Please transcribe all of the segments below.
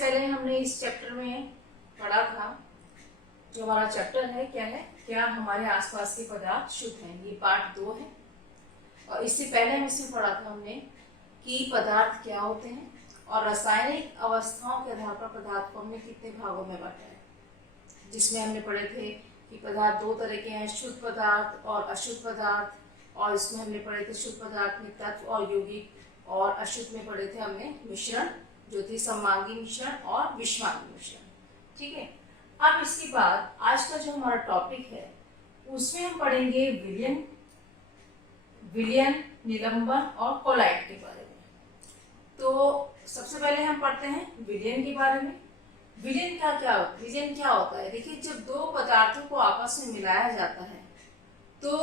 पहले हमने इस चैप्टर में पढ़ा था, जो हमारा चैप्टर है क्या है, क्या हमारे आसपास के पदार्थ शुद्ध हैं। ये पार्ट 2 है। और इससे पहले हम इसमें पढ़ा था हमने कि पदार्थ क्या होते हैं और रासायनिक अवस्थाओं के आधार पर पदार्थ को हमने कितने भागों में बांटा है, जिसमें हमने पढ़े थे कि पदार्थ 2 तरह के हैं, शुद्ध पदार्थ और अशुद्ध पदार्थ। और इसमें हमने पढ़े थे शुद्ध पदार्थ में तत्व और यौगिक, और अशुद्ध में पढ़े थे हमने मिश्रण, जो थी सममांगी मिश्रण और विषमांगी मिश्रण। ठीक है। अब इसके बाद आज का जो हमारा टॉपिक है उसमें हम पढ़ेंगे विलयन, निलंबन और कोलाइड के बारे में। तो सबसे पहले हम पढ़ते हैं विलयन के बारे में। विलयन क्या होता है? देखिए, जब दो पदार्थों को आपस में मिलाया जाता है तो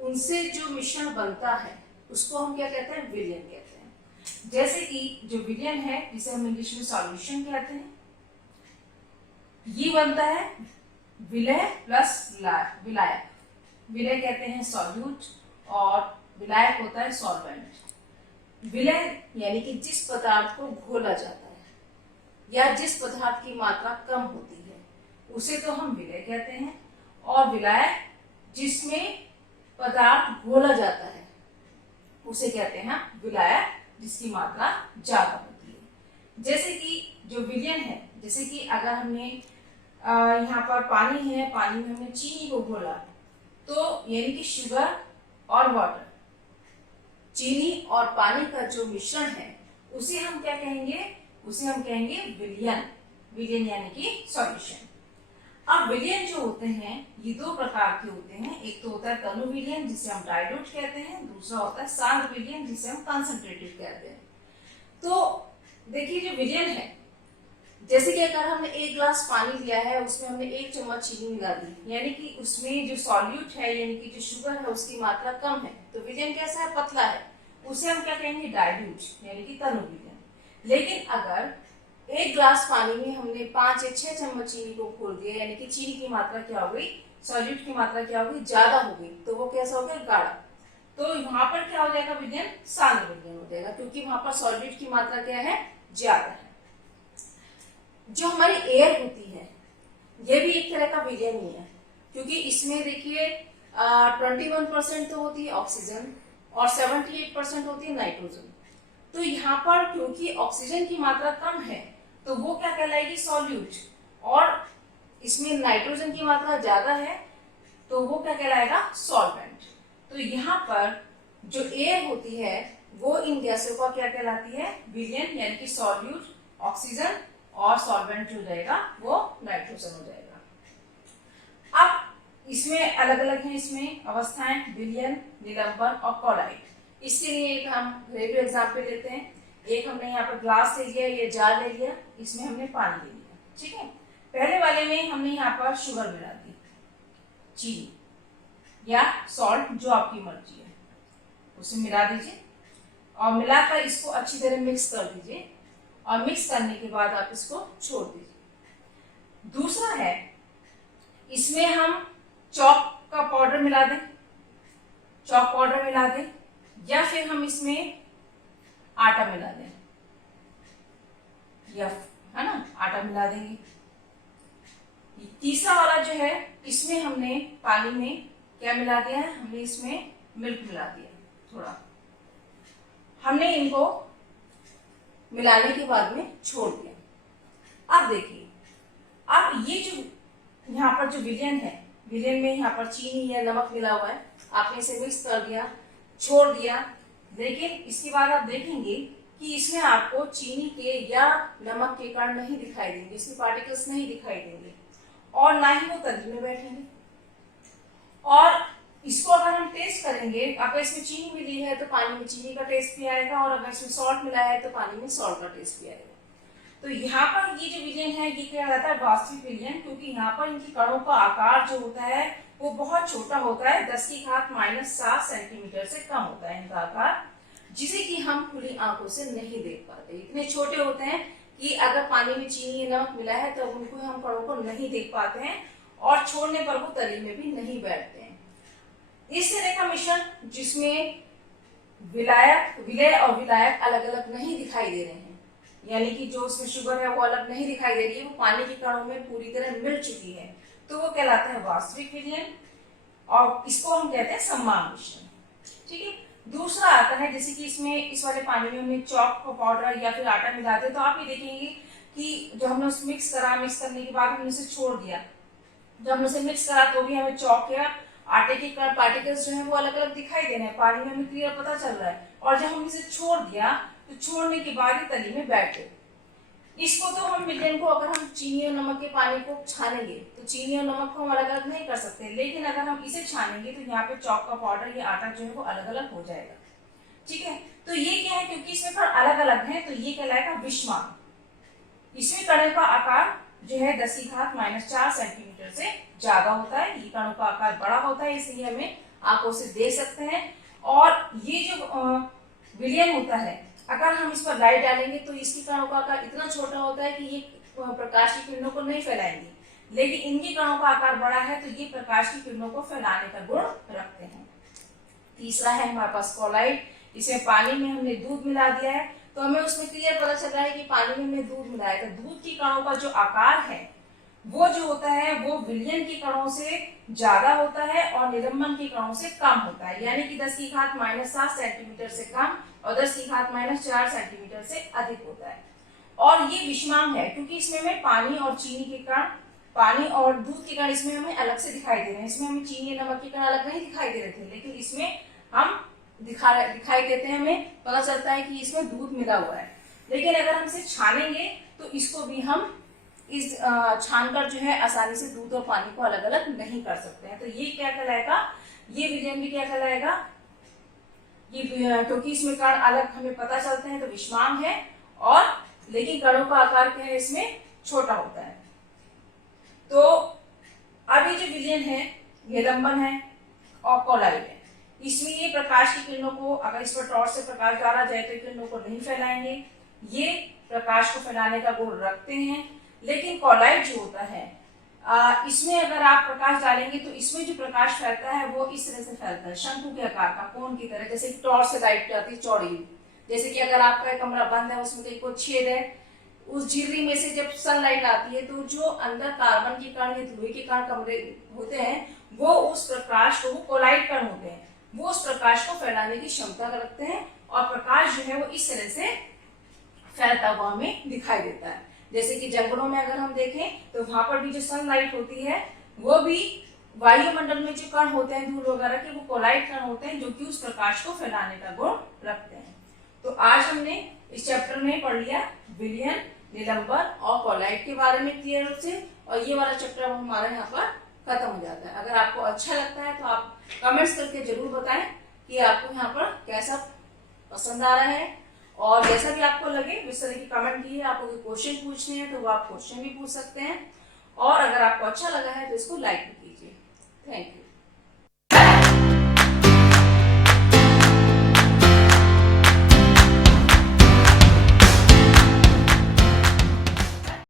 उनसे जो मिश्रण बनता है उसको हम क्या कहते हैं? विलयन कहते हैं। जैसे कि जो विलयन है, जिसे हम इंग्लिश में सॉल्यूशन कहते हैं, ये बनता है विलय प्लस विलायक। विलय कहते हैं सॉल्यूट और विलायक होता है सॉल्वेंट। विलय यानी कि जिस पदार्थ को घोला जाता है या जिस पदार्थ की मात्रा कम होती है उसे तो हम विलय कहते हैं, और विलायक जिसमें पदार्थ घोला जाता है उसे कहते हैं विलायक, जिसकी मात्रा ज्यादा होती है। जैसे कि जो विलयन है, जैसे कि अगर हमने यहाँ पर पानी है, पानी में हमने चीनी को घोला, तो यानी कि शुगर और वाटर, चीनी और पानी का जो मिश्रण है उसे हम क्या कहेंगे? उसे हम कहेंगे विलयन। विलयन यानी कि सॉल्यूशन। अब विलयन जो होते हैं ये 2 प्रकार के होते हैं। एक तो होता है तनु विलयन, जिसे हम डाइल्यूट कहते हैं, दूसरा होता है सांद्र विलयन, जिसे हम कंसंट्रेटेड कहते हैं। तो देखिए, जो विलयन है, जैसे कि अगर हमने 1 गिलास पानी लिया है, उसमें हमने 1 चम्मच चीनी मिला दी, यानी कि उसमें जो सॉल्यूट है यानी कि जो शुगर है उसकी मात्रा कम है, तो विलयन कैसा है? पतला है। उसे हम क्या कहेंगे? डाइल्यूट यानी कि तनु विलयन। लेकिन अगर 1 गिलास पानी में हमने 5 या 6 चम्मच चीनी को घोल दिया, यानी कि चीनी की मात्रा क्या हो गई? सॉल्यूट की मात्रा क्या हो गई? ज्यादा हो गई, तो वो कैसा हो गया? गाढ़ा। तो वहां पर क्या हो जाएगा? विलयन सांद्र विलयन हो जाएगा, क्योंकि वहां पर सॉल्यूट की मात्रा क्या है? ज्यादा है। जो हमारी एयर होती है ये भी एक तरह का विलयन ही है, क्योंकि इसमें देखिए 21% तो होती है ऑक्सीजन और 78% होती है नाइट्रोजन। तो यहाँ पर क्योंकि ऑक्सीजन की मात्रा कम है तो वो क्या कहलाएगी? सॉल्यूट, और इसमें नाइट्रोजन की मात्रा ज्यादा है तो वो क्या कहलाएगा? सॉल्वेंट। तो यहाँ पर जो एयर होती है वो इन गैसों का क्या कहलाती है? विलयन, यानी कि सॉल्यूट ऑक्सीजन और सॉल्वेंट जो रहेगा वो नाइट्रोजन हो जाएगा। अब इसमें अलग अलग है इसमें अवस्थाएं, विलयन, निलंबन और कोलाइड। इसके लिए एक हम घरेलू एग्जाम्पल लेते हैं। एक हमने यहाँ पर ग्लास ले लिया, ये जार ले लिया, इसमें हमने पानी ले लिया। ठीक है। पहले वाले में हमने यहाँ पर शुगर मिला दी, चीनी या सॉल्ट, जो आपकी मर्जी है, उसे मिला दीजिए और मिलाकर इसको अच्छी तरह मिक्स कर दीजिए, और मिक्स करने के बाद आप इसको छोड़ दीजिए। दूसरा है, इसमें हम चॉक का पाउडर मिला दें, चॉक पाउडर मिला दें, या फिर हम इसमें आटा मिला दें, या है ना, आटा मिला देंगे। तीसरा वाला जो है, इसमें हमने पानी में क्या मिला दिया है? हमने इसमें मिल्क मिला दिया थोड़ा। हमने इनको मिलाने के बाद में छोड़ दिया। अब देखिए, अब ये जो यहाँ पर जो विलयन है, विलयन में यहाँ पर चीनी या नमक मिला हुआ है, आपने इसे मिक्स कर दिया, छोड़ दिया, लेकिन इसके बाद आप देखेंगे कि इसमें आपको चीनी के या नमक के कण नहीं दिखाई देंगे, इसके पार्टिकल्स नहीं दिखाई देंगे, और ना ही वो तंत्र में बैठेंगे। और इसको अगर हम टेस्ट करेंगे, अगर इसमें चीनी मिली है तो पानी में चीनी का टेस्ट भी आएगा, और अगर इसमें सॉल्ट मिला है तो पानी में सॉल्ट का टेस्ट भी आएगा। तो यहाँ पर ये जो विलयन है ये क्या कहलाता है? वास्तविक विलयन, क्योंकि यहाँ पर इनकी कणों का आकार जो होता है वो बहुत छोटा होता है, 10⁻⁻7 सेंटीमीटर से कम होता है इनका आकार, जिसे कि हम खुली आंखों से नहीं देख पाते। इतने छोटे होते हैं कि अगर पानी में चीनी या नमक मिला है तो उनको हम कणों को नहीं देख पाते हैं, और छोड़ने पर वो तली में भी नहीं बैठते हैं। इस तरह का मिश्रण जिसमें विलय और विलायक अलग अलग नहीं दिखाई दे रहे हैं, यानी कि जो उसमें शुगर है वो अलग नहीं दिखाई दे रही है, वो पानी के कणों में पूरी तरह मिल चुकी है, तो वो कहलाता है वास्तविक विलयन, और इसको हम कहते हैं समान मिश्रण। ठीक है। दूसरा आता है, जैसे कि इसमें इस वाले पानी में हमने चॉक का पाउडर या फिर आटा मिलाते हैं, तो आप ये देखेंगे कि जो हमने उसे मिक्स करा, मिक्स करने के बाद हमने उसे छोड़ दिया, जब हमने उसे मिक्स करा तो भी हमें चॉक या आटे के पार्टिकल्स जो है वो अलग अलग दिखाई दे रहे हैं, पानी में हमें क्लियर पता चल रहा है। और जब हमने इसे छोड़ दिया तो छोड़ने के बाद ये तली में बैठ गए। इसको तो हम विलयन को, अगर हम चीनी और नमक के पानी को छानेंगे तो चीनी और नमक को हम अलग अलग नहीं कर सकते, लेकिन अगर हम इसे छानेंगे तो यहाँ पे चॉक का पाउडर या आटा जो है वो अलग अलग हो जाएगा। ठीक है। तो ये क्या है, क्योंकि इसमें कण अलग अलग है तो ये कहलाएगा विषमांग। इसमें कणों का आकार जो है 10⁻⁴ सेंटीमीटर से ज्यादा होता है, ये कणों का आकार बड़ा होता है, इसलिए हमें आंखों से देख सकते हैं। और ये जो विलयन होता है, अगर हम इस पर लाइट डालेंगे तो इसकी कणों का आकार इतना छोटा होता है कि ये प्रकाश की किरणों को नहीं फैलाएंगे, लेकिन इनकी कणों का आकार बड़ा है तो ये प्रकाश की किरणों को फैलाने का गुण रखते हैं। तीसरा है हमारे पास कोलाइड। इसमें पानी में हमने दूध मिला दिया है, तो हमें उसमें क्लियर पता चल रहा है कि पानी में हमने दूध मिलाया, तो दूध की कणों का जो आकार है वो जो होता है वो विलयन के कणों से ज्यादा होता है और निलंबन के कणों से कम होता है, यानी कि 10⁻⁷ सेंटीमीटर से कम और 10⁻⁴ सेंटीमीटर से अधिक होता है। और ये विषमांग है क्योंकि इसमें हमें पानी और चीनी के कण, पानी और दूध के कण इसमें हमें अलग से दिखाई दे रहे हैं। इसमें हमें चीनी और नमक के कण अलग नहीं दिखाई दे रहे थे, लेकिन इसमें हम दिखाई देते हैं, हमें पता चलता है कि इसमें दूध मिला हुआ है। लेकिन अगर हम इसे छानेंगे तो इसको भी हम इस छानकर जो है आसानी से दूध और पानी को अलग अलग नहीं कर सकते हैं। तो ये क्या कहलाएगा, ये विलयन भी क्या कहलाएगा, ये क्योंकि इसमें कण अलग हमें पता चलते हैं तो विषमांग है, और लेकिन कणों का आकार क्या है इसमें छोटा होता है। तो अब ये जो विलयन है, निलंबन है और कोलाइड है, इसमें ये प्रकाश की किरणों को, अगर इस पर टॉर्च से प्रकाश डाला जाए तो किरणों को नहीं फैलाएंगे, ये प्रकाश को फैलाने का गुण रखते हैं। लेकिन कोलाइड जो होता है, इसमें अगर आप प्रकाश डालेंगे तो इसमें जो प्रकाश फैलता है वो इस तरह से फैलता है, शंकु के आकार का, कोन की तरह, जैसे टॉर्च से लाइट जाती है चौड़ी। जैसे कि अगर आपका कमरा बंद है, उसमें कहीं कोई छेद है, उस झिर्री में से जब सनलाइट आती है तो जो अंदर कार्बन के कण या धुएं के कण कमरे होते हैं वो उस प्रकाश को, वो कोलाइड कण होते हैं, वो उस प्रकाश को फैलाने की क्षमता रखते हैं, और प्रकाश जो है वो इस तरह से फैलता हुआ हमें दिखाई देता है। जैसे कि जंगलों में अगर हम देखें तो वहां पर भी जो सनलाइट होती है वो भी वायुमंडल में जो कण होते हैं धूल वगैरह के, वो कोलाइड कण होते हैं जो कि उस प्रकाश को फैलाने का गुण रखते हैं। तो आज हमने इस चैप्टर में पढ़ लिया विलयन, निलंबन और कोलाइड के बारे में क्लियर रूप से, और ये वाला चैप्टर हमारा यहाँ पर खत्म हो जाता है। अगर आपको अच्छा लगता है तो आप कमेंट्स करके जरूर बताएं कि आपको यहाँ पर कैसा पसंद आ रहा है, और जैसा भी आपको लगे इस तरह की कमेंट कीजिए। आपको कोई क्वेश्चन पूछने हैं तो वो आप क्वेश्चन भी पूछ सकते हैं, और अगर आपको अच्छा लगा है तो इसको लाइक भी कीजिए। Thank you.